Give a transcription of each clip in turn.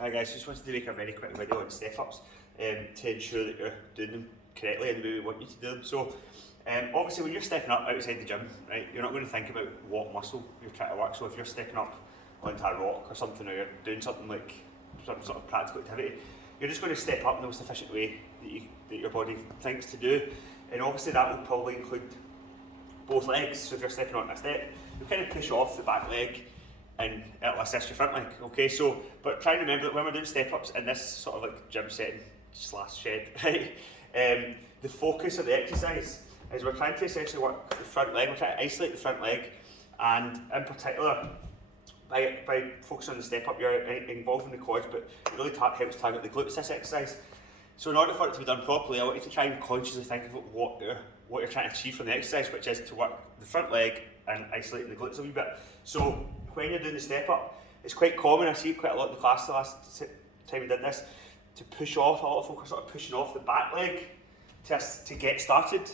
Hi guys, just wanted to make a very quick video on step-ups to ensure that you're doing them correctly and the way we want you to do them. So obviously when you're stepping up outside the gym, right, you're not going to think about what muscle you're trying to work. So if you're stepping up onto a rock or something, or you're doing something like some sort of practical activity, you're just going to step up in the most efficient way that your body thinks to do. And obviously that will probably include both legs. So if you're stepping on a step, you kind of push off the back leg and it'll assist your front leg. Okay, so but try and remember that when we're doing step ups in this sort of like gym setting slash shed, right? The focus of the exercise is we're trying to essentially work the front leg, we're trying to isolate the front leg, and in particular by focusing on the step up, you're involving the quads, but it really helps target the glutes, this exercise. So in order for it to be done properly, I want you to try and consciously think of what you're trying to achieve from the exercise, which is to work the front leg and isolating the glutes a wee bit. So when you're doing the step up, it's quite common, I see it quite a lot in the class the last time we did this, to push off, a lot of folk are sort of pushing off the back leg to get started,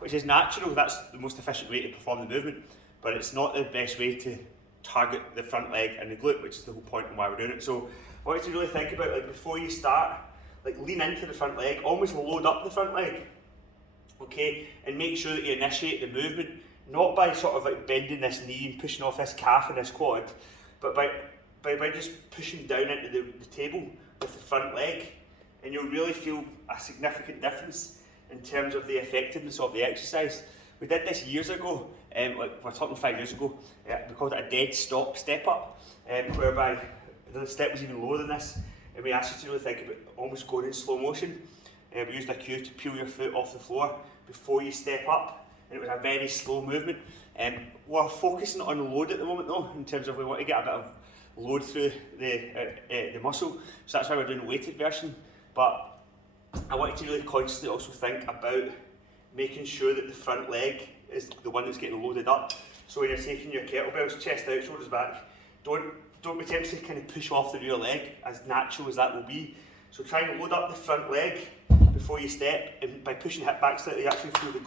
which is natural, that's the most efficient way to perform the movement, but it's not the best way to target the front leg and the glute, which is the whole point of why we're doing it. So I want you to really think about, like, before you start, like, lean into the front leg, almost load up the front leg, okay, and make sure that you initiate the movement, not by sort of like bending this knee and pushing off this calf and this quad, but by just pushing down into the table with the front leg, and you'll really feel a significant difference in terms of the effectiveness of the exercise. We did this years ago, like we're talking 5 years ago, we called it a dead stop step up, whereby the step was even lower than this, and we asked you to really think about almost going in slow motion. We used a cue to peel your foot off the floor before you step up, and it was a very slow movement. We're focusing on load at the moment though, in terms of we want to get a bit of load through the muscle, so that's why we're doing a weighted version. But I want you to really consciously also think about making sure that the front leg is the one that's getting loaded up. So when you're taking your kettlebells, chest out, shoulders back, don't be tempted to kind of push off the rear leg, as natural as that will be. So try and load up the front leg before you step, and by pushing hip back slightly, you actually feel the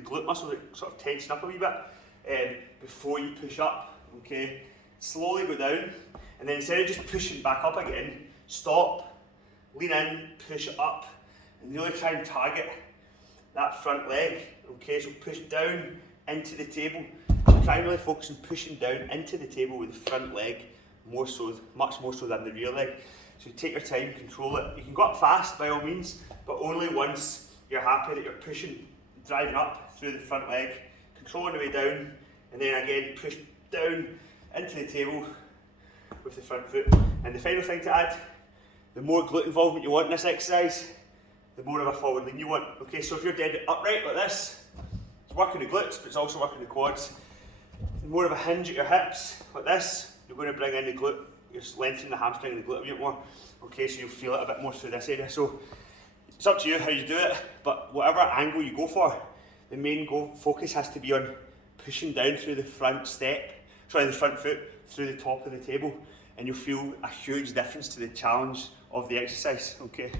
glute muscle sort of tension up a wee bit before you push up, okay? Slowly go down, and then instead of just pushing back up again, stop, lean in, push it up, and really try and target that front leg, okay? So push down into the table. So try and really focus on pushing down into the table with the front leg, much more so than the rear leg. So take your time, control it. You can go up fast by all means, but only once you're happy that you're pushing, driving up through the front leg, controlling the way down, and then again push down into the table with the front foot. And the final thing to add, the more glute involvement you want in this exercise, the more of a forward lean you want. Okay, so if you're dead upright like this, it's working the glutes, but it's also working the quads. The more of a hinge at your hips, like this, you're going to bring in the glute, you're lengthening the hamstring and the glute a bit more. Okay, so you'll feel it a bit more through this area. So it's up to you how you do it, but whatever angle you go for, the main focus has to be on pushing down through the front foot through the top of the table, and you'll feel a huge difference to the challenge of the exercise. Okay.